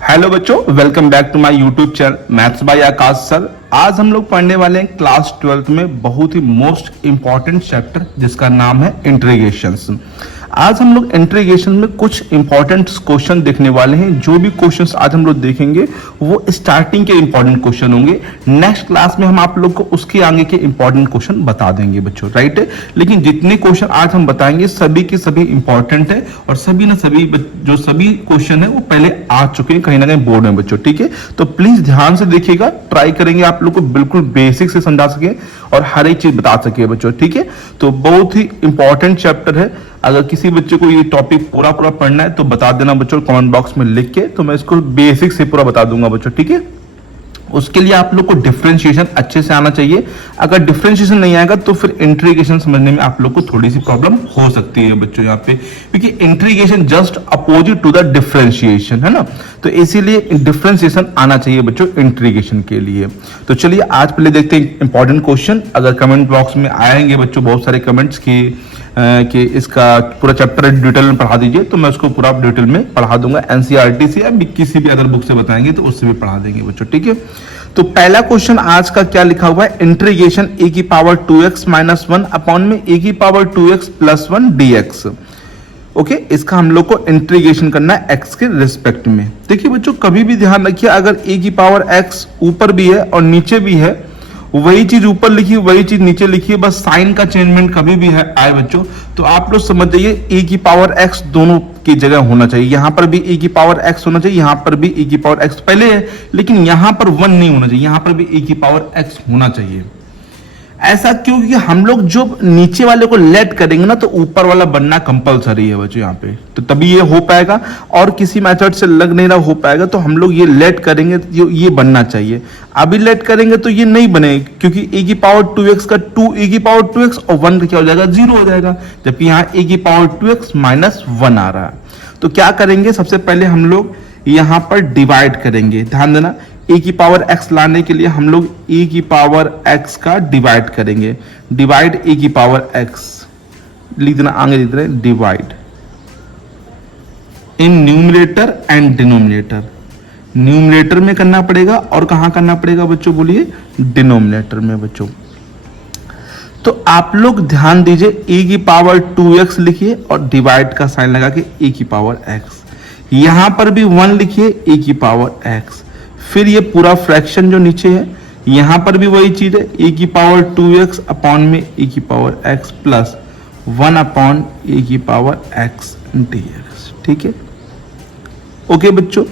Hello बच्चों, welcome back to my YouTube channel maths by Akash sir. आज हम लोग पढ़ने वाले हैं क्लास 12th में बहुत ही मोस्ट इंपॉर्टेंट चैप्टर जिसका नाम है इंटीग्रेशंस। आज हम लोग इंटीग्रेशन में कुछ इंपॉर्टेंट क्वेश्चन देखने वाले हैं। जो भी क्वेश्चंस आज हम लोग देखेंगे वो स्टार्टिंग के इंपॉर्टेंट क्वेश्चन होंगे। नेक्स्ट क्लास में हम आप लोग को उसके आगे के इंपॉर्टेंट क्वेश्चन बता देंगे बच्चों, राइट है। लेकिन जितने क्वेश्चन आज हम बताएंगे सभी के सभी इंपॉर्टेंट है और सभी ना सभी जो सभी क्वेश्चन है वो पहले आ चुके हैं कहीं ना कहीं बोर्ड में बच्चों, ठीक है। तो प्लीज ध्यान से देखिएगा, ट्राई करेंगे आप लोग को बिल्कुल बेसिक से समझा सके और हर एक चीज बता सके बच्चों, ठीक है। तो बहुत ही इंपॉर्टेंट चैप्टर है। अगर किसी बच्चे को ये टॉपिक पूरा पढ़ना है तो बता देना बच्चों कमेंट बॉक्स में लिख के, तो मैं इसको बेसिक से पूरा बता दूंगा बच्चों, ठीक है। उसके लिए आप लोग को डिफरेंशिएशन अच्छे से आना चाहिए। अगर डिफरेंशिएशन नहीं आएगा तो फिर इंटीग्रेशन समझने में आप लोग को थोड़ी सी प्रॉब्लम हो सकती है बच्चों यहाँ पे, क्योंकि integration just opposite to the differentiation है ना। तो इसीलिए डिफरेंशिएशन आना चाहिए बच्चों इंटीग्रेशन के लिए। तो चलिए आज पहले देखते हैं इंपॉर्टेंट क्वेश्चन। अगर कमेंट बॉक्स में आएंगे बच्चों बहुत सारे कमेंट्स कि इसका पूरा चैप्टर डिटेल में पढ़ा दीजिए, तो मैं उसको पूरा डिटेल में पढ़ा दूंगा। एनसीईआरटी से या किसी भी अदर बुक से बताएंगे तो उससे भी पढ़ा देंगे बच्चों, ठीक है। तो पहला क्वेश्चन आज का क्या लिखा हुआ है, इंटीग्रेशन ए की पावर 2x माइनस 1 अपॉन में ए की power 2x plus 1 dx। Okay, इसका हम लोग को इंटीग्रेशन करना है x के रिस्पेक्ट में। देखिए बच्चों कभी भी ध्यान रखिए, अगर ए की पावर x ऊपर भी है और नीचे भी है, वही चीज ऊपर लिखी वही चीज नीचे लिखी, बस साइन का चेंजमेंट कभी भी है आए बच्चों तो आप लोग समझ जाइए ए की पावर x दोनों की जगह होना चाहिए। यहां पर भी ए की पावर x होना चाहिए, यहां पर भी ए की पावर x पहले है, लेकिन यहां पर 1 नहीं होना चाहिए, यहां पर भी ए की पावर x होना चाहिए। ऐसा क्यों? क्योंकि हम लोग जो नीचे वाले को लेट करेंगे ना तो ऊपर वाला बनना कंपलसरी है बच्चों यहाँ पे, तो तभी ये हो पाएगा। और किसी मेथड से लग नहीं रहा हो पाएगा तो हम लोग ये लेट करेंगे तो ये बनना चाहिए। अभी लेट करेंगे तो ये नहीं बनेगा, क्योंकि ए की पावर 2x का 2 ए की पावर 2x और 1 का क्या हो जाएगा 0 हो जाएगा, जबकि यहाँ ए की पावर 2x माइनस 1 आ रहा है। तो क्या करेंगे, सबसे पहले हम लोग यहाँ पर डिवाइड करेंगे। ध्यान देना, ए की पावर x लाने के लिए हम लोग ए की पावर x का डिवाइड करेंगे। डिवाइड ए की पावर x लिख देना, आगे लिख देना divide in numerator and denominator. Numerator में करना पड़ेगा और कहां करना पड़ेगा बच्चों बोलिए, डिनोमिनेटर में बच्चों। तो आप लोग ध्यान दीजिए, ए की पावर 2x लिखिए और डिवाइड का साइन लगा के ए की पावर x। यहां पर भी 1 लिखिए ए की पावर x। फिर ये पूरा फ्रैक्शन जो नीचे है यहां पर भी वही चीज है, ए की पावर 2x अपॉन में ए की पावर x प्लस 1 अपॉन ए की पावर x dx, ठीक है। ओके बच्चों,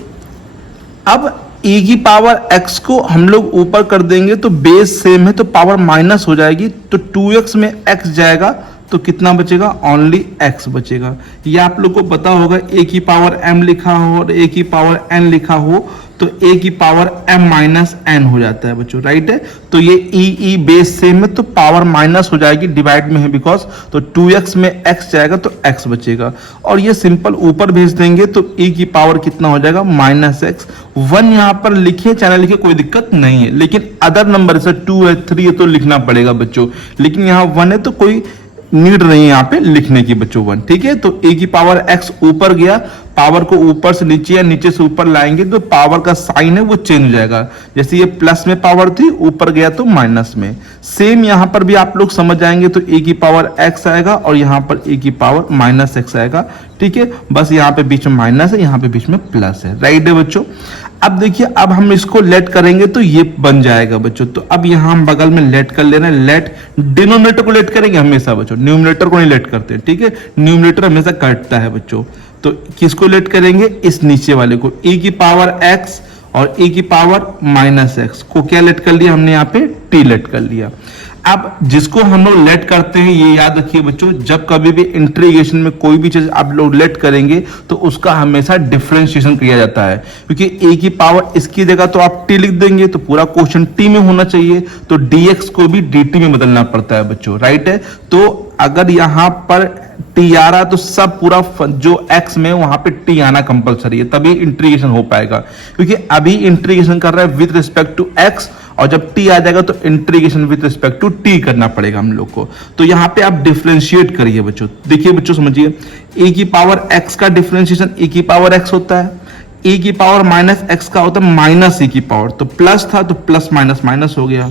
अब ए की पावर x को हम लोग ऊपर कर देंगे तो बेस सेम है तो पावर माइनस हो जाएगी, तो 2x में x जाएगा तो कितना बचेगा, ओनली x बचेगा। ये आप लोग को पता होगा, ए की पावर m लिखा हो और ए की पावर n लिखा हो तो ए की पावर m माइनस n हो जाता है बच्चों, राइट है। तो ये ई बेस सेम है तो पावर माइनस हो जाएगी, डिवाइड में है बिकॉज, तो 2x में x जाएगा तो x बचेगा और ये सिंपल ऊपर भेज देंगे तो ए की पावर कितना हो जाएगा माइनस x। 1 यहाँ पर लिखिए चाहे लिखिए कोई दिक्कत नहीं है, लेकिन अदर नंबर से 2 है 3 है तो लिखना पड़ेगा बच्चों, लेकिन यहाँ 1 है तो कोई नीड नहीं है यहाँ पे लिखने की बच्चों 1, ठीक है। तो ए की पावर x ऊपर गया, पावर को ऊपर से नीचे या नीचे से ऊपर लाएंगे तो पावर का साइन है वो चेंज हो जाएगा। जैसे ये प्लस में पावर थी ऊपर गया तो माइनस में, सेम यहाँ पर भी आप लोग समझ जाएंगे तो ए की पावर x आएगा और यहाँ पर ए की पावर माइनस x आएगा, ठीक है। बस यहाँ पे बीच में माइनस है, यहाँ पे बीच में प्लस है, राइट है बच्चों। अब देखिए, अब हम इसको लेट करेंगे तो ये बन जाएगा बच्चों। तो अब यहाँ हम बगल में लेट कर ले रहे हैं, लेट डिनोमिनेटर को लेट करेंगे हमेशा बच्चों, न्यूमरेटर को नहीं लेट करते, ठीक है। न्यूमरेटर हमेशा कटता है बच्चों। तो किसको लेट करेंगे, इस नीचे वाले को, ए की पावर x और ए की पावर माइनस x को क्या लेट कर लिया हमने, यहाँ पे t लेट कर लिया। अब जिसको हम लोग लेट करते हैं ये याद रखिए बच्चों, जब कभी भी इंटीग्रेशन में कोई भी चीज आप लोग लेट करेंगे तो उसका हमेशा डिफरेंशिएशन किया जाता है, क्योंकि ए की पावर इसकी जगह तो आप टी लिख देंगे तो पूरा क्वेश्चन टी में होना चाहिए, तो dx को भी dt में बदलना पड़ता है बच्चों, राइट है। तो अगर यहाँ पर टी आ रहा तो सब पूरा जो x में वहां पे t आना कंपलसरी है, तभी इंटीग्रेशन हो पाएगा, क्योंकि अभी इंटीग्रेशन कर रहा है विद रिस्पेक्ट टू x और जब t आ जाएगा तो integration with respect to t करना पड़ेगा हम लोग को। तो यहाँ पे आप डिफरेंशिएट करिए बच्चों, देखिए बच्चों समझिए, a की पावर x का डिफरेंशिएशन e की पावर x होता है, e की पावर माइनस एक्स का होता है माइनस e की पावर, तो प्लस था तो प्लस माइनस माइनस हो गया।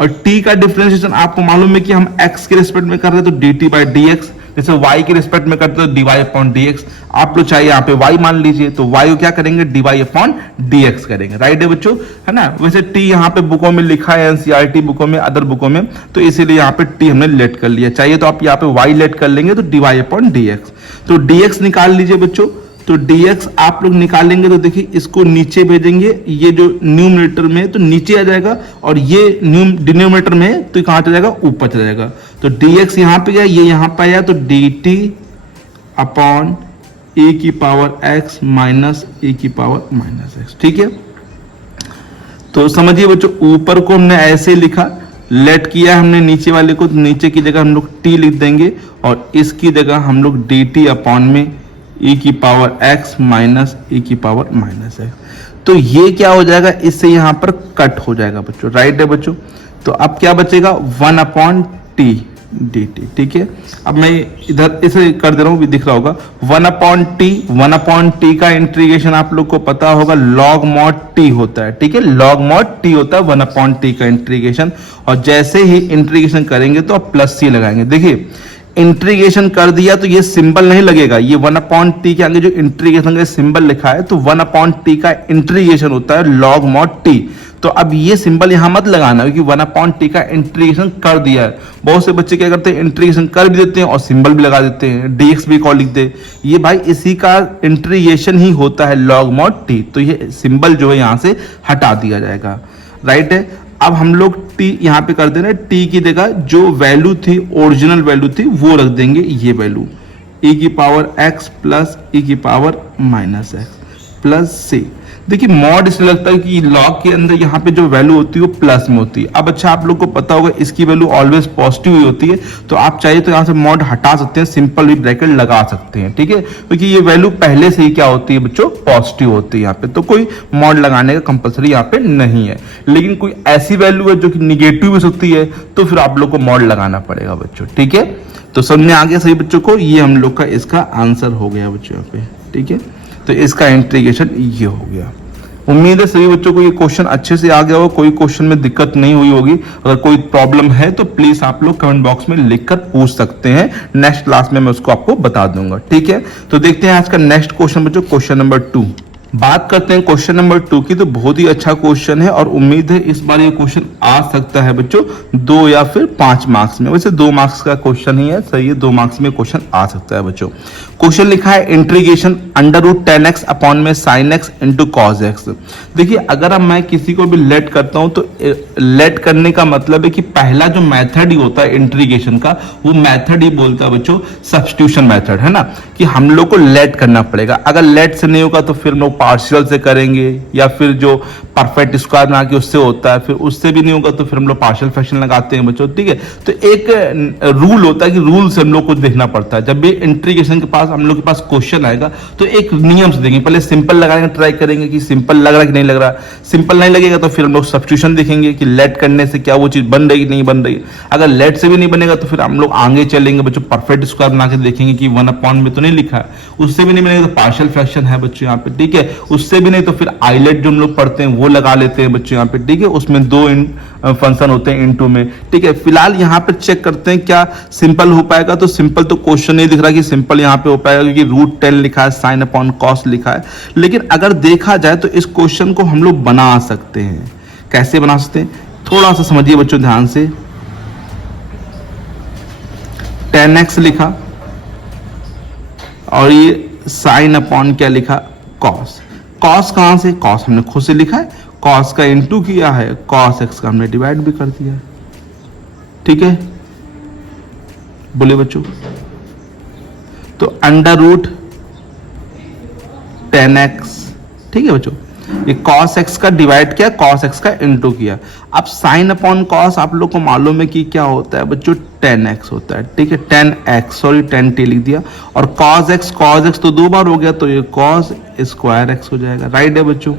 और t का डिफरेंशिएशन आपको मालूम है कि हम x के रिस्पेक्ट में कर रहे हैं तो dt बाई dx, जैसे y के रिस्पेक्ट में करते हो dy अपॉन dx। आप लोग चाहे यहाँ पे y मान लीजिए तो y को क्या करेंगे dy अपॉन dx करेंगे, राइट है बच्चों, है ना। वैसे t यहाँ पे बुकों में लिखा है, एनसीईआरटी बुकों में, अदर बुकों में, तो इसीलिए यहाँ पे t हमने लेट कर लिया। चाहिए तो आप यहाँ पे y लेट कर लेंगे तो dy अपॉन dx। तो dx निकाल लीजिए बच्चों, तो dx आप लोग निकालेंगे तो देखिए इसको नीचे भेजेंगे, ये जो न्यूमरेटर में तो नीचे आ जाएगा, और ये डिनोमिनेटर में तो कहां चला जाएगा, ऊपर चला जाएगा। तो dx यहां पे गया, ये यहां पे आया, तो dt अपॉन e की पावर x माइनस e की पावर माइनस x, ठीक है। तो समझिए बच्चों, ऊपर को हमने ऐसे लिखा, लेट किया हमने नीचे वाले को, तो नीचे की जगह हम लोग t लिख देंगे, और इसकी जगह हम लोग dt अपॉन में e की पावर x माइनस e की पावर माइनस x। तो ये क्या हो जाएगा, इससे यहां पर कट हो जाएगा बच्चों, राइट है बच्चों। तो अब क्या बचेगा, 1 अपॉन टी dt, ठीक है। अब मैं इधर इसे कर दे रहा हूं, दिख रहा होगा 1 अपॉन टी का इंटीग्रेशन आप लोग को पता होगा लॉग मॉड टी होता है, ठीक है, लॉग मॉड टी होता है 1 अपॉन टी का इंटीग्रेशन। और जैसे ही इंटीग्रेशन करेंगे तो आप प्लस सी लगाएंगे। देखिए इंटीग्रेशन कर दिया तो ये सिंबल नहीं लगेगा, ये 1 अपॉन टी के आगे जो इंटीग्रेशन का सिंबल लिखा है तो 1 अपॉन टी का इंटीग्रेशन होता है log mod टी। तो अब ये सिंबल यहां मत लगाना क्योंकि 1 अपॉन टी का इंटीग्रेशन कर दिया है। बहुत से बच्चे क्या करते हैं, इंटीग्रेशन कर भी देते हैं और सिंबल भी लगा देते हैं, dx भी कॉल लिख दे, ये भाई इसी का इंटीग्रेशन ही होता है log mod टी। तो ये सिंबल जो है यहां से हटा दिया जाएगा, राइट है। अब हम लोग t यहां पे कर दे रहे हैं, t की जगह जो वैल्यू थी, ओरिजिनल वैल्यू थी, वो रख देंगे, ये वैल्यू e की पावर x प्लस e की power minus x plus c। देखिए मॉड इसलिए लगता है कि लॉग के अंदर यहाँ पे जो वैल्यू होती है वो प्लस में होती है। अब अच्छा आप लोग को पता होगा इसकी वैल्यू ऑलवेज पॉजिटिव ही होती है, तो आप चाहिए तो यहाँ से मॉड हटा सकते हैं, सिंपल भी ब्रैकेट लगा सकते हैं, ठीक है, क्योंकि ये वैल्यू पहले से ही क्या होती है बच्चों, पॉजिटिव होती है यहाँ पे, तो कोई मॉड लगाने का कंपलसरी यहाँ पे नहीं है। लेकिन कोई ऐसी वैल्यू है जो कि निगेटिव हो सकती है तो फिर आप लोग को मॉड लगाना पड़ेगा बच्चों, ठीक है। तो समझ में आ गया सही बच्चों को, ये हम लोग का इसका आंसर हो गया बच्चों यहाँ पे, ठीक है। तो इसका इंटीग्रेशन ये हो गया। उम्मीद है सभी बच्चों को ये क्वेश्चन अच्छे से आ गया होगा, कोई क्वेश्चन में दिक्कत नहीं हुई होगी। अगर कोई प्रॉब्लम है तो प्लीज आप लोग कमेंट बॉक्स में लिखकर पूछ सकते हैं, नेक्स्ट क्लास में मैं उसको आपको बता दूंगा, ठीक है। तो देखते हैं आज का नेक्स्ट क्वेश्चन बच्चों, क्वेश्चन नंबर 2। बात करते हैं क्वेश्चन नंबर 2 की, तो बहुत ही अच्छा क्वेश्चन है और उम्मीद है इस बार ये क्वेश्चन आ सकता है बच्चों 2 या फिर 5 मार्क्स में। वैसे 2 मार्क्स का क्वेश्चन ही है, सही है, 2 मार्क्स में क्वेश्चन आ सकता है बच्चों। क्वेश्चन लिखा है integration under root 10x upon में sin x into cos x. देखिए अगर अब मैं किसी को भी लेट करता हूं तो लेट करने का मतलब है कि पहला जो मेथड ही होता है इंटीग्रेशन का, वो मेथड ही बोलता है बच्चों सब्स्टिट्यूशन मेथड, है ना, कि हम लोग को लेट करना पड़ेगा। अगर लेट से नहीं होगा तो फिर हम लोग पार्शियल से करेंगे, या फिर जो परफेक्ट स्क्वायर बना के उससे होता है, फिर उससे भी नहीं होगा तो फिर हम लोग पार्शियल फ्रैक्शन लगाते हैं बच्चों, ठीक है। तो एक रूल होता है कि रूल से हम लोग को देखना पड़ता है। जब भी इंटीग्रेशन के पास हम लोग के पास क्वेश्चन आएगा तो एक नियम से देखेंगे, पहले सिंपल लगाने का ट्राई करेंगे कि सिंपल लग रहा है कि नहीं लग रहा। सिंपल नहीं लगेगा तो फिर हम लोग सब्स्टिट्यूशन देखेंगे कि लेट करने से क्या वो चीज बन रही नहीं बन रही। अगर लेट से भी नहीं बनेगा तो फिर हम लोग आगे चलेंगे बच्चों, परफेक्ट स्क्वायर बना के देखेंगे कि 1 अपॉन में तो नहीं लिखा है, उससे भी नहीं बनेगा तो पार्शियल फ्रैक्शन है बच्चों यहाँ पे, ठीक है। उससे भी नहीं तो फिर आइलेट जो हम लोग पढ़ते हैं वो लगा लेते हैं बच्चों यहाँ पे, ठीक है। उसमें 2 फंक्शन होते हैं इनटू में, ठीक है। फिलहाल यहाँ पे चेक करते हैं क्या सिंपल हो पाएगा। तो सिंपल तो क्वेश्चन नहीं दिख रहा कि सिंपल यहाँ पे हो पाएगा, क्योंकि रूट 10 लिखा है, साइन अपॉन कॉस लिखा है। लेकिन अगर देखा जाए तो इस क्वेश्चन को हम लोग बना सकते हैं। कैसे बना सकते हैं, थोड़ा सा समझिए बच्चों ध्यान से। 10x लिखा और ये साइन अपॉन क्या लिखा, कॉस। कॉस कहां से, कॉस हमने खुद से लिखा है, कॉस का इनटू किया है, कॉस एक्स का हमने डिवाइड भी कर दिया है, ठीक है। बोले बच्चों, तो अंडर रूट 10x, ठीक है बच्चों, ये cos x का डिवाइड किया, cos x का इनटू किया। अब sin अपॉन cos आप लोग को मालूम है कि क्या होता है बच्चों, 10x होता है, ठीक है, 10x, सॉरी 10t लिख दिया। और cos x तो 2 बार हो गया, तो ये cos स्क्वायर x हो जाएगा, राइट है बच्चों।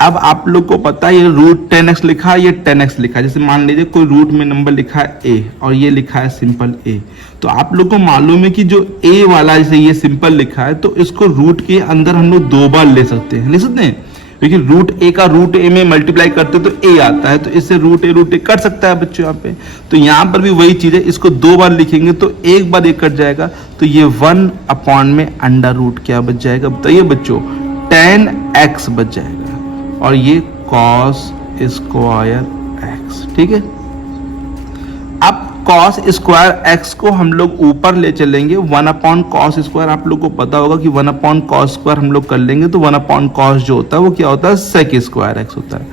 अब आप लोग को पता है ये रूट 10x लिखा है, ये 10x लिखा है। जैसे मान लीजिए कोई रूट में नंबर लिखा है a और ये लिखा है सिंपल a, तो आप लोग को मालूम है कि जो ए वाला जैसे ये सिंपल लिखा है तो इसको रूट के अंदर हम लोग 2 बार ले सकते हैं क्योंकि रूट ए का रूट ए में मल्टीप्लाई करते तो ए आता है, तो इससे रूट ए कट सकता है बच्चों यहाँ पे। तो यहाँ पर भी वही चीज है, इसको 2 बार लिखेंगे तो एक बार ये कट जाएगा, तो ये 1 अपॉन में अंडर रूट क्या बच जाएगा बताइए बच्चों, 10x बच जाएगा, और ये cos स्क्वायर x, ठीक है। अब cos स्क्वायर x को हम लोग ऊपर ले चलेंगे, 1 अपॉन कॉस स्क्वायर, आप लोग को पता होगा कि 1 अपॉन कॉस स्क्वायर हम लोग कर लेंगे तो 1 अपॉन कॉस जो होता है वो क्या होता है, सेक स्क्वायर x होता है,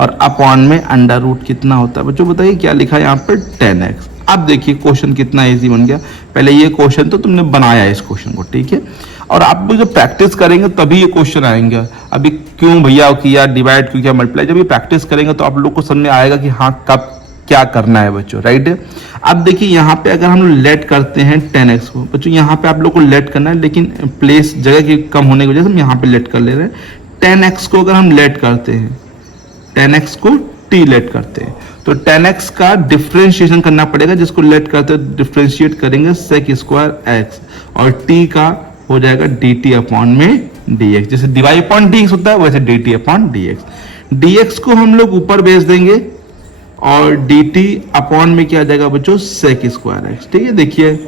और अपॉन में अंडर रूट कितना होता है बच्चों बताइए, क्या लिखा है यहाँ पर 10x। अब देखिए क्वेश्चन कितना इजी बन गया। पहले ये क्वेश्चन तो तुमने बनाया है इस क्वेश्चन को, ठीक है, और आप जब प्रैक्टिस करेंगे तभी ये क्वेश्चन आएंगे। अभी क्यों भैया किया डिवाइड, क्यों किया मल्टीप्लाई, जब ये प्रैक्टिस करेंगे तो आप लोग को समझ में आएगा कि हाँ कब क्या करना है बच्चों, राइट। अब देखिए यहाँ पे अगर हम लोग लेट करते हैं 10x को बच्चों, यहाँ पे आप लोग को लेट करना है, लेकिन प्लेस जगह की कम होने की वजह से हम यहाँ पे लेट कर ले रहे हैं। 10x को अगर हम लेट करते हैं, 10x को t लेट करते हैं, तो 10x का डिफरेंशिएशन करना पड़ेगा, जिसको लेट करते हैं डिफरेंशिएट करेंगे सेक स्क्वायर x, और t का हो जाएगा dt अपॉन में dx, जैसे dy अपॉन dx होता है वैसे dt अपॉन dx। dx को हम लोग ऊपर भेज देंगे और dt अपॉन में क्या आ जाएगा बच्चों, सेक स्क्वायर x, ठीक है। देखिए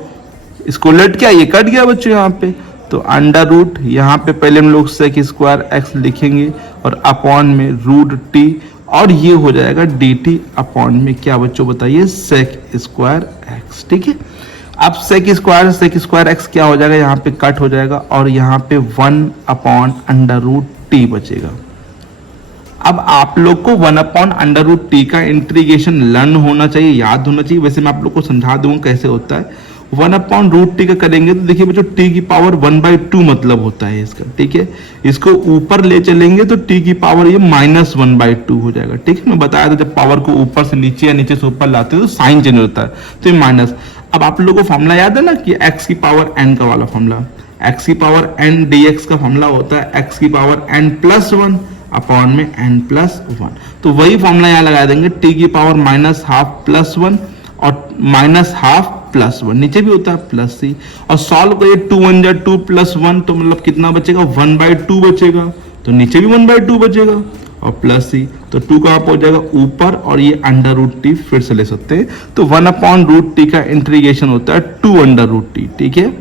इसको लेट क्या, ये कट गया बच्चों यहाँ पे, तो अंडर रूट यहाँ पे पहले हम लोग सेक स्क्वायर x लिखेंगे और अपॉन में रूट t, और ये हो जाएगा dt अपॉन में क्या बच्चों बताइए, सेक स्क्वायर x, ठीक है। अब सेक स्क्वायर x क्या हो जाएगा, यहाँ पे कट हो जाएगा और यहाँ पे 1 अपॉन अंडर रूट t बचेगा। अब आप लोग को 1 अपॉन अंडर रूट टी का इंटीग्रेशन लर्न होना चाहिए, याद होना चाहिए। वैसे मैं आप लोग को समझा दूंगा कैसे होता है। 1 अपॉन रूट टी का करेंगे तो देखिए बच्चों टी की पावर 1/2 मतलब होता है इसका, ठीक है। इसको ऊपर ले चलेंगे तो टी की पावर ये -1/2 हो जाएगा, ठीक है। मैं बताया था जब पावर को ऊपर से नीचे या नीचे से ऊपर लाते हैं तो साइन चेंज होता है, तो ये माइनस। अब आप लोगों को फॉर्मूला याद है ना कि x की पावर n का वाला फॉर्मूला, x की पावर n dx का फॉर्मूला होता है x की पावर n+1 अपॉन में n+1, तो वही फॉर्मूला यहाँ लगा देंगे, t की पावर -12 +1 और -12 +1, नीचे भी होता है +c, और सॉल्व करिए 2 1 जा 2 +1, तो मतलब कितना बचेगा, 1/2 बचेगा, तो नीचे भी 1/2 बचेगा और +c, तो 2 कहाँ पहुंच जाएगा ऊपर, और ये अंडर रूट टी फिर से ले सकते हैं। तो 1 अपॉन रूट टी का इंटीग्रेशन होता है 2 अंडर रूट टी, ठीक है।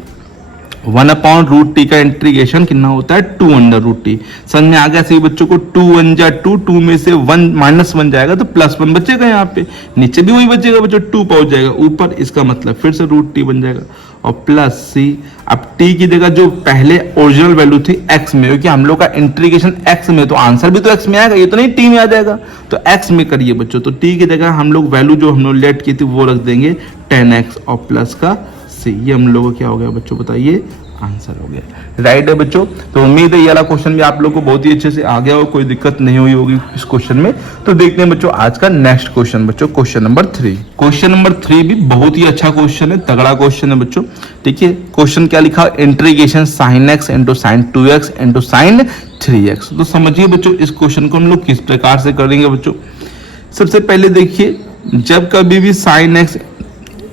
1 अपॉन रूट टी का इंटीग्रेशन कितना होता है, 2 अंडर रूट टी। समझ में आ गया सही बच्चों को, 2 1 जा 2, 2 में से 1 -1 जाएगा तो +1 बचेगा, यहाँ पे नीचे भी वही बचेगा बच्चों, 2 पहुंच जाएगा ऊपर, इसका मतलब फिर से रूट टी बन जाएगा और +c। अब t की जगह जो पहले ओरिजिनल वैल्यू थी x में, क्योंकि हम लोग का इंटीग्रेशन x में, तो आंसर भी तो x में आएगा, ये तो नहीं t में आ जाएगा, तो x में करिए बच्चों। तो t की जगह हम लोग वैल्यू जो हम लोग लेट की थी वो रख देंगे 10x और प्लस का c, ये हम लोगों को क्या हो गया बच्चों बताइए, आंसर हो गया, राइट है बच्चों। तो उम्मीद है ये वाला क्वेश्चन भी आप लोग को बहुत ही अच्छे से आ गया हो, कोई दिक्कत नहीं हुई होगी इस क्वेश्चन में। तो देखते हैं बच्चों आज का नेक्स्ट क्वेश्चन बच्चों, क्वेश्चन नंबर 3। क्वेश्चन नंबर 3 भी बहुत ही अच्छा क्वेश्चन है, तगड़ा क्वेश्चन है बच्चों। देखिए क्वेश्चन क्या लिखा, integration sin x into sine 2x into sine 3x। तो समझिए बच्चों इस क्वेश्चन को हम लोग किस प्रकार से करेंगे बच्चों। सबसे पहले देखिए, जब कभी भी साइन एक्स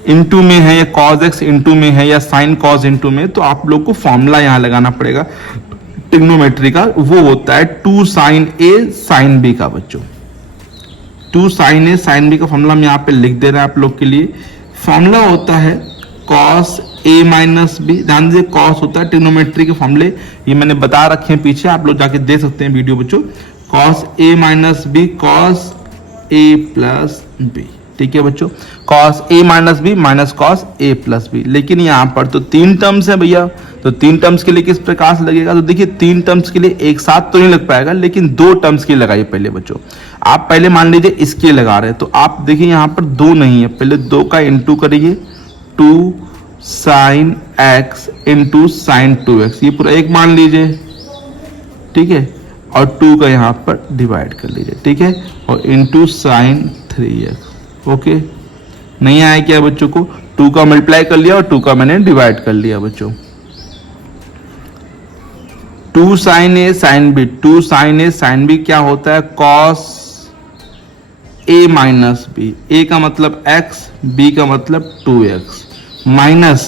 इंटू में है या कॉज एक्स इंटू में है या साइन कॉज इंटू में, तो आप लोग को फॉर्मूला यहाँ लगाना पड़ेगा ट्रिग्नोमेट्री का, वो होता है 2 sin a sin b का बच्चों। 2 sin a sin b का फॉर्मूला हम यहाँ पे लिख दे रहे हैं आप लोग के लिए। फॉर्मूला होता है cos a माइनस बी, ध्यान दीजिए cos होता है ट्रिग्नोमेट्री के फॉर्मूले, ये मैंने बता रखे हैं पीछे, आप लोग जाके देख सकते हैं वीडियो बच्चों। cos a minus B cos a plus b, ठीक है बच्चों, cos a minus B minus cos a plus B. लेकिन यहाँ पर तो 3 टर्म्स है भैया, तो 3 टर्म्स के लिए किस प्रकार से लगेगा, तो देखिए 3 टर्म्स के लिए एक साथ तो नहीं लग पाएगा, लेकिन 2 टर्म्स के लिए लगाइए पहले बच्चों। आप पहले मान लीजिए इसके लगा रहे हैं, तो आप देखिए यहाँ पर 2 नहीं है, पहले 2 का इंटू करिए, 2 sin x into sine 2x, ये पूरा एक मान लीजिए, ठीक है, और 2 का यहाँ पर डिवाइड कर लीजिए, ठीक है, और इंटू साइन 3x। ओके, नहीं आया क्या बच्चों को, 2 का मल्टीप्लाई कर लिया और 2 का मैंने डिवाइड कर लिया बच्चों। 2 sin a sin b, 2 sin a sin b क्या होता है, cos a minus b, a का मतलब x, b का मतलब 2x, माइनस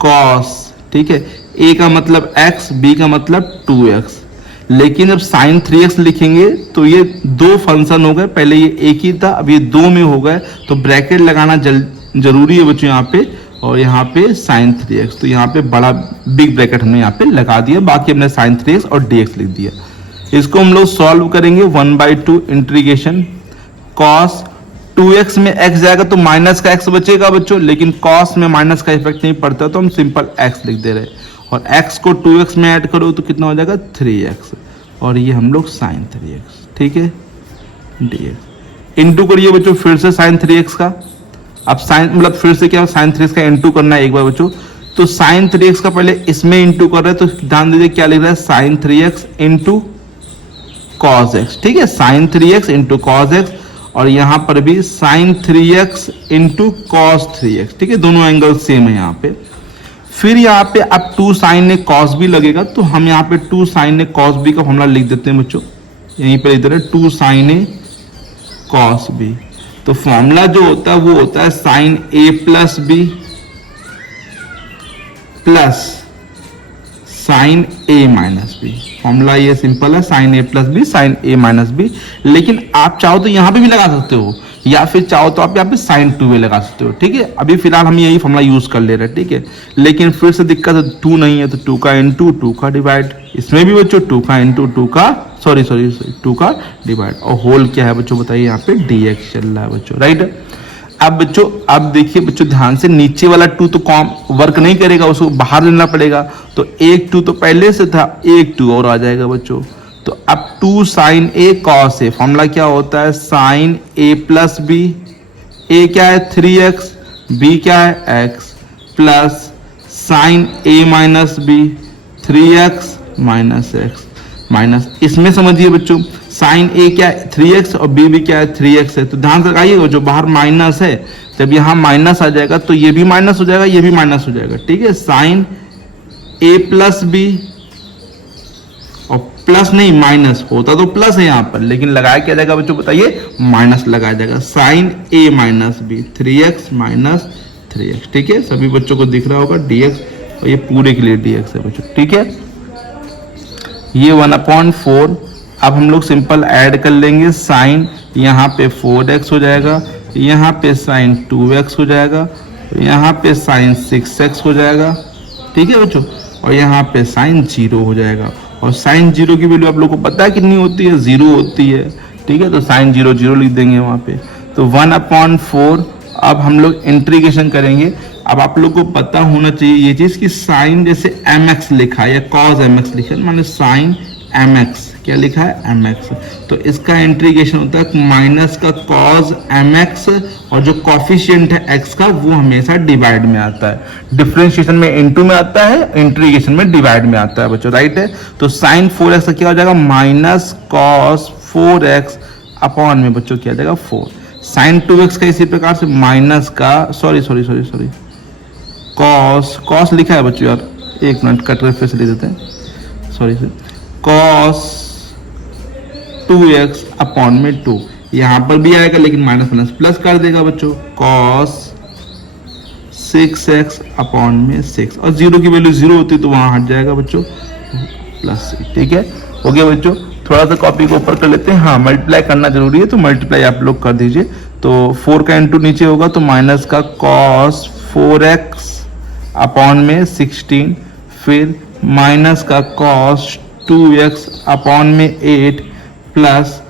कॉस, ठीक है, ए का मतलब x, बी का मतलब 2x। लेकिन जब साइन 3x लिखेंगे तो ये दो फंक्शन हो गए, पहले ये एक ही था, अब ये दो में हो गए, तो ब्रैकेट लगाना जरूरी है बच्चों यहाँ पे, और यहाँ पे साइन 3x, तो यहाँ पे बड़ा बिग ब्रैकेट हमने यहाँ पे लगा दिया, बाकी हमने साइन 3x और dx लिख दिया। इसको हम लोग सॉल्व करेंगे 1/2 इंटीग्रेशन कॉस 2x में x जाएगा तो माइनस का x बचेगा बच्चों, लेकिन cos में माइनस का इफेक्ट नहीं पड़ता तो हम सिंपल x लिख दे रहे हैं, और x को 2x में ऐड करो तो कितना हो जाएगा 3x, और ये हम लोग साइन 3x, ठीक है, dx इंटू करिए बच्चों फिर से साइन 3x का। अब साइन मतलब फिर से क्या साइन 3x का इंटू करना है एक बार बच्चों, तो साइन 3x का पहले इसमें इंटू कर रहे हैं, तो ध्यान दीजिए क्या लिख रहा है sign 3x into cos x, ठीक है, sign 3x into cos x, और यहां पर भी sign 3x into cos 3x, ठीक है, दोनों एंगल सेम है यहाँ पे। फिर यहाँ पे अब 2 साइन ए कॉस बी लगेगा, तो हम यहाँ पे 2 साइन ए कॉस बी का फॉर्मूला लिख देते हैं बच्चों, यहीं पे लिख दे रहे हैं 2 साइन ए कॉस बी। तो फॉर्मूला जो होता है वो होता है sine A plus B plus sine A minus B. Formula ये सिंपल है, sine A plus B sign A minus B. लेकिन आप चाहो तो यहां पे भी लगा सकते हो, या फिर चाहो तो आप यहाँ पे साइन 2a लगा सकते हो, ठीक है। अभी फिलहाल हम यही फॉर्मूला यूज कर ले रहे हैं, ठीक है। लेकिन फिर से दिक्कत है 2 नहीं है, तो 2 का इंटू 2 का डिवाइड, इसमें भी बच्चों 2 का इंटू 2 का सॉरी 2 का डिवाइड, और होल क्या है बच्चों बताइए, यहाँ पे dx चल रहा है बच्चों, राइट। अब बच्चों अब देखिए बच्चों ध्यान से, नीचे वाला 2 तो कॉम वर्क नहीं करेगा, उसको बाहर लेना पड़ेगा, तो एक 2 तो पहले से था, एक 2 और आ जाएगा बच्चों। तो अब 2 sine A cos A, formula क्या होता है sine A plus B, A क्या है 3x, बी क्या है x, plus sine A minus B 3x minus x, minus इसमें समझिए बच्चों साइन ए क्या है 3x और बी भी क्या है 3x है, तो ध्यान से लगाइएगा जो बाहर माइनस है, जब यहाँ माइनस आ जाएगा तो ये भी माइनस हो जाएगा, ये भी माइनस हो जाएगा, ठीक है। साइन ए प्लस बी, और प्लस नहीं माइनस होता तो प्लस है यहाँ पर, लेकिन लगाया क्या जाएगा बच्चों बताइए, माइनस लगाया जाएगा, sine A minus B 3x minus 3x, ठीक है। सभी बच्चों को दिख रहा होगा dx, और ये पूरे के लिए dx है बच्चों, ठीक है। ये 1/4 अब हम लोग सिंपल ऐड कर लेंगे, साइन यहाँ पे 4x हो जाएगा, यहाँ पे साइन 2x हो जाएगा, यहाँ पे साइन 6x हो जाएगा, ठीक है बच्चों, और यहाँ पे साइन 0 हो जाएगा। और साइन 0 की वैल्यू आप लोग को पता है कितनी होती है, 0 होती है, ठीक है। तो साइन 0 0 लिख देंगे वहाँ पे, तो 1/4 अब हम लोग इंटीग्रेशन करेंगे। अब आप लोग को पता होना चाहिए ये चीज कि साइन जैसे mx लिखा है या cos mx लिखा है, माने साइन mx क्या लिखा है mx, तो इसका इंटीग्रेशन होता है माइनस का cos mx, और जो कॉफिशिएंट है x का वो हमेशा डिवाइड में आता है, डिफरेंशिएशन में इनटू में आता है, इंटीग्रेशन में डिवाइड में आता है बच्चों, राइट है। तो साइन 4x का क्या हो जाएगा माइनस cos 4x अपॉन में बच्चों क्या आ जाएगा 4। साइन 2x का इसी प्रकार से माइनस का सॉरी कॉस लिखा है बच्चों यार, एक मिनट कट कर फिर से लिख देते हैं, sorry sir, cos 2x upon में 2, यहां पर भी आएगा लेकिन माइनस माइनस प्लस कर देगा बच्चों, कॉस 6x अपॉन में 6, और 0 की वैल्यू 0 होती है तो वहां हट जाएगा बच्चों प्लस 6, ठीक है। हो गया बच्चों, थोड़ा सा कॉपी को ऊपर कर लेते हैं, हाँ मल्टीप्लाई करना जरूरी है तो मल्टीप्लाई आप लोग कर दीजिए। तो 4 का इंटू नीचे होगा तो माइनस का cos 4x अपॉन में 16, फिर माइनस का cos 2x अपॉन में 8 प्लस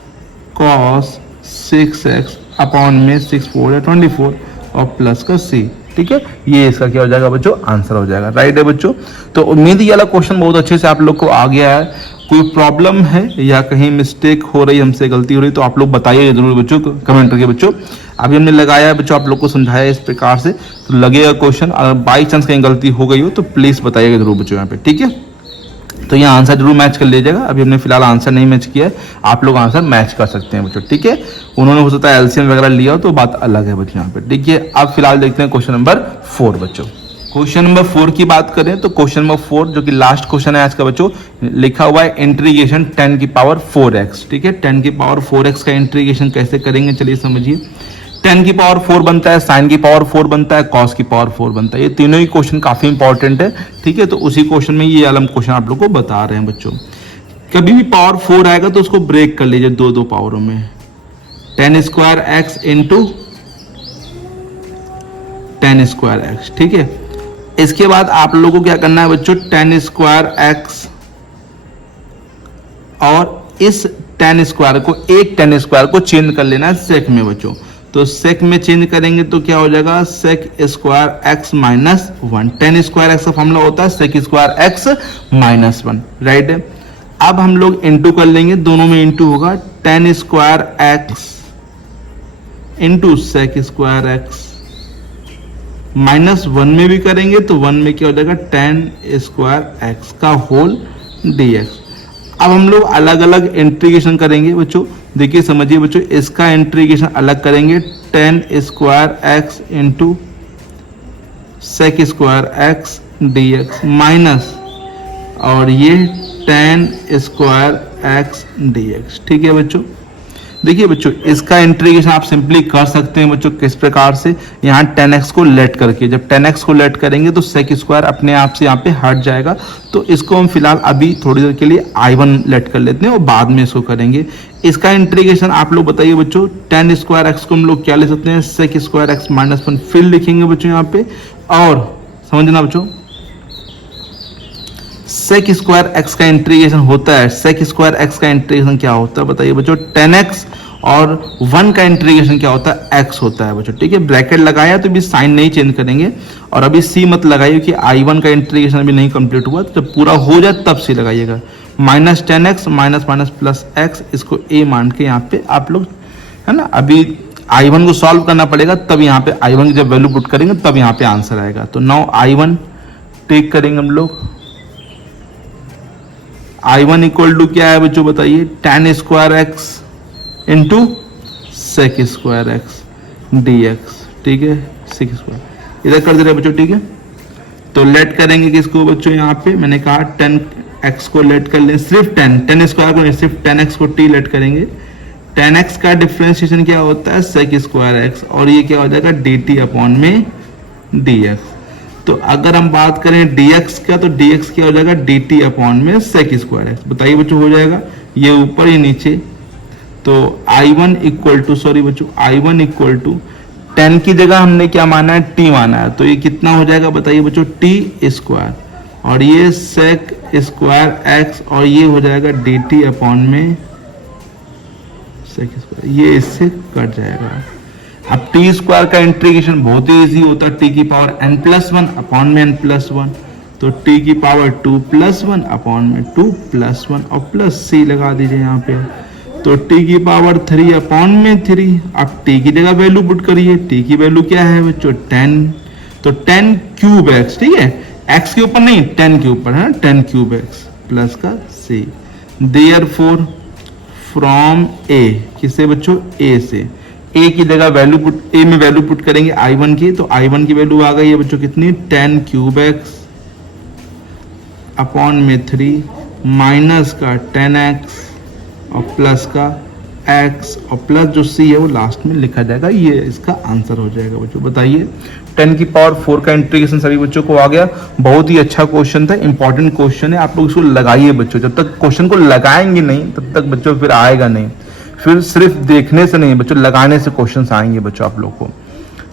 cos 6x अपॉन में 6 4 या 24 और प्लस का c, ठीक है। ये इसका क्या हो जाएगा बच्चों, आंसर हो जाएगा, राइट है बच्चों। तो उम्मीद ये वाला क्वेश्चन बहुत अच्छे से आप लोग को आ गया है। कोई प्रॉब्लम है या कहीं मिस्टेक हो रही, हमसे गलती हो रही, तो आप लोग बताइए जरूर बच्चों, कमेंट करके बच्चों। अभी हमने लगाया है बच्चों, आप लोग को समझाया इस प्रकार से, तो लगेगा क्वेश्चन, अगर बाई चांस कहीं गलती हो गई हो तो प्लीज बताइएगा जरूर बच्चों यहाँ पे, ठीक है। तो यहाँ आंसर जरूर मैच कर लीजिएगा। अभी हमने फिलहाल आंसर नहीं मैच किया है, आप लोग आंसर मैच कर सकते हैं बच्चों, ठीक है। उन्होंने हो सकता है एलसीएम वगैरह लिया हो तो बात अलग है बच्चों यहाँ पे, ठीक है। अब फिलहाल देखते हैं क्वेश्चन नंबर 4 बच्चों। क्वेश्चन नंबर 4 की बात करें तो क्वेश्चन नंबर 4 जो कि लास्ट क्वेश्चन है आज का बच्चों, लिखा हुआ है इंटीग्रेशन 10 की पावर 4x, ठीक है। 10 की पावर 4x का इंटीग्रेशन कैसे करेंगे चलिए समझिए। टेन की पावर 4 बनता है, साइन की पावर 4 बनता है, कॉस की पावर 4 बनता है। ये तीनों ही क्वेश्चन काफी इंपॉर्टेंट है, ठीक है। तो उसी क्वेश्चन में ये वाला क्वेश्चन आप लोग को बता रहे हैं बच्चों। कभी भी पावर 4 आएगा तो उसको ब्रेक कर लीजिए दो दो पावरों में, ten square x into ten square x, ठीक है। इसके बाद आप लोगों को क्या करना है बच्चों, टेन स्क्वायर एक्स और इस टेन स्क्वायर को, एक टेन स्क्वायर को चेंज कर लेना है सेक में बच्चों। तो सेक में चेंज करेंगे तो क्या हो जाएगा, sec square x minus 1। Tan square x का फॉर्मूला होता है sec square x minus 1, right है। अब हम लोग इंटू कर लेंगे, दोनों में इंटू होगा, tan square x into sec square x, minus 1 में भी करेंगे तो 1 में क्या हो जाएगा, टेन स्क्वायर एक्स का होल dx। अब हम लोग अलग अलग इंटीग्रेशन करेंगे बच्चों, देखिए समझिए बच्चों, इसका इंटीग्रेशन अलग करेंगे, tan square x into sec square x dx minus, और ये टेन स्क्वायर एक्स dx, ठीक है बच्चों। देखिए बच्चों, इसका इंटीग्रेशन आप सिंपली कर सकते हैं बच्चों, किस प्रकार से, यहाँ 10x को लेट करके, जब 10x को लेट करेंगे तो सेक स्क्वायर अपने आप से यहाँ पे हट जाएगा। तो इसको हम फिलहाल अभी थोड़ी देर के लिए I1 लेट कर लेते हैं और बाद में इसको करेंगे। इसका इंटीग्रेशन आप लोग बताइए बच्चों, टेन स्क्वायर एक्स को हम लोग क्या ले सकते हैं, सेक स्क्वायर एक्स माइनस 1 फिर लिखेंगे बच्चों यहाँ पे, और समझना बच्चों, सेक स्क्वायर एक्स का इंटीग्रेशन होता है, सेक स्क्वायर एक्स का इंटीग्रेशन क्या होता है बताइए बच्चों, 10x और 1 का इंटीग्रेशन क्या होता है, x होता है बच्चों, ठीक है। ब्रैकेट लगाया तो भी साइन नहीं चेंज करेंगे, और अभी c मत लगाइए कि I1 का इंटीग्रेशन अभी नहीं कंप्लीट हुआ, तो जब पूरा हो जाए तब c लगाइएगा। Minus 10x minus minus plus x, इसको a मान के यहाँ पे आप लोग, है ना, अभी I1 को सॉल्व करना पड़ेगा, तब यहाँ पे I1 की जब वैल्यू पुट करेंगे तब यहाँ पे आंसर आएगा। तो नाउ I1 टेक करेंगे हम लोग, I1 इक्वल टू क्या है बच्चों बताइए, tan square x into sec square x dx, ठीक है, सेक स्क्वायर इधर कर दे रहे बच्चों, ठीक है। तो लेट करेंगे किसको बच्चों, यहाँ पे मैंने कहा 10x को लेट कर लें, सिर्फ 10 स्क्वायर को नहीं, सिर्फ 10x को t लेट करेंगे। 10x का डिफरेंशिएशन क्या होता है, सेक स्क्वायर एक्स, और ये क्या हो जाएगा, dt अपॉन में dx। तो अगर हम बात करें dx का, तो dx क्या हो जाएगा, dt अपॉन में सेक स्क्वायर एक्स। बताइए बच्चों, हो जाएगा ये ऊपर ही नीचे। तो I1 इक्वल टू, सॉरी बच्चों, I1 इक्वल टू 10 की जगह हमने क्या माना है, t माना है, तो ये कितना हो जाएगा बताइए बच्चों, t स्क्वायर, और ये सेक स्क्वायर एक्स, और ये हो जाएगा dt अपॉन में सेक स्क्वायर, ये इससे कट जाएगा। अब टी स्क्वायर का इंटीग्रेशन बहुत ही इजी होता है, टी की पावर n+1 अपॉन में n+1, तो टी की पावर 2+1 अपॉन में 2+1 और प्लस c लगा दीजिए यहाँ पे, तो टी की पावर 3 अपॉन में 3। अब टी की जगह वैल्यू पुट करिए, टी की वैल्यू क्या है बच्चों, 10, तो 10 क्यूब एक्स, ठीक है, एक्स के ऊपर नहीं 10 के ऊपर है, 10 क्यूब एक्स प्लस का c, देयरफॉर फ्रॉम a, किससे बच्चों, a से, a की जगह वैल्यू पुट, a में वैल्यू पुट करेंगे I1 की, तो I1 की वैल्यू आ गई है बच्चों कितनी, 10 क्यूब एक्स अपॉन में 3 माइनस का 10x और प्लस का x, और प्लस जो c है वो लास्ट में लिखा जाएगा, ये इसका आंसर हो जाएगा बच्चों। बताइए 10 की पावर 4 का इंटीग्रेशन सभी बच्चों को आ गया। बहुत ही अच्छा क्वेश्चन था, इंपॉर्टेंट क्वेश्चन है, आप लोग इसको लगाइए बच्चों। जब तक क्वेश्चन को लगाएंगे नहीं तब तक बच्चों फिर आएगा नहीं, फिर सिर्फ देखने से नहीं बच्चों, लगाने से क्वेश्चन आएंगे बच्चों। आप लोग को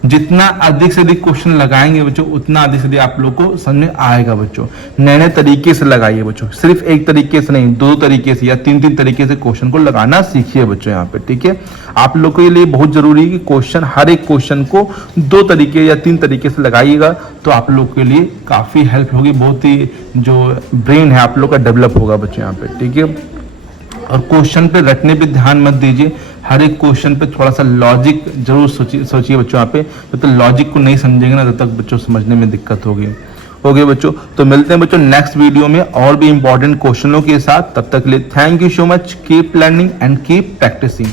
जितना अधिक से अधिक क्वेश्चन लगाएंगे बच्चों, उतना अधिक से अधिक आप लोग को समझ में आएगा बच्चों। नए नए तरीके से लगाइए बच्चों, सिर्फ एक तरीके से नहीं, दो तरीके से या तीन तरीके से क्वेश्चन को लगाना सीखिए बच्चों यहाँ पे, ठीक है। आप लोग के लिए बहुत जरूरी है कि क्वेश्चन, हर एक क्वेश्चन को 2 तरीके या 3 तरीके से लगाइएगा, तो आप लोग के लिए काफी हेल्प होगी, बहुत ही जो ब्रेन है आप लोग का डेवलप होगा बच्चों यहाँ पे, ठीक है। और क्वेश्चन पे रटने पे ध्यान मत दीजिए, हर एक क्वेश्चन पे थोड़ा सा लॉजिक जरूर सोचिए बच्चों। यहाँ पे जब तक लॉजिक को नहीं समझेंगे ना, तब तक बच्चों समझने में दिक्कत होगी। ओके बच्चों, तो मिलते हैं बच्चों नेक्स्ट वीडियो में और भी इंपॉर्टेंट क्वेश्चनों के साथ। तब तक के लिए thank you so much, keep learning and keep practising.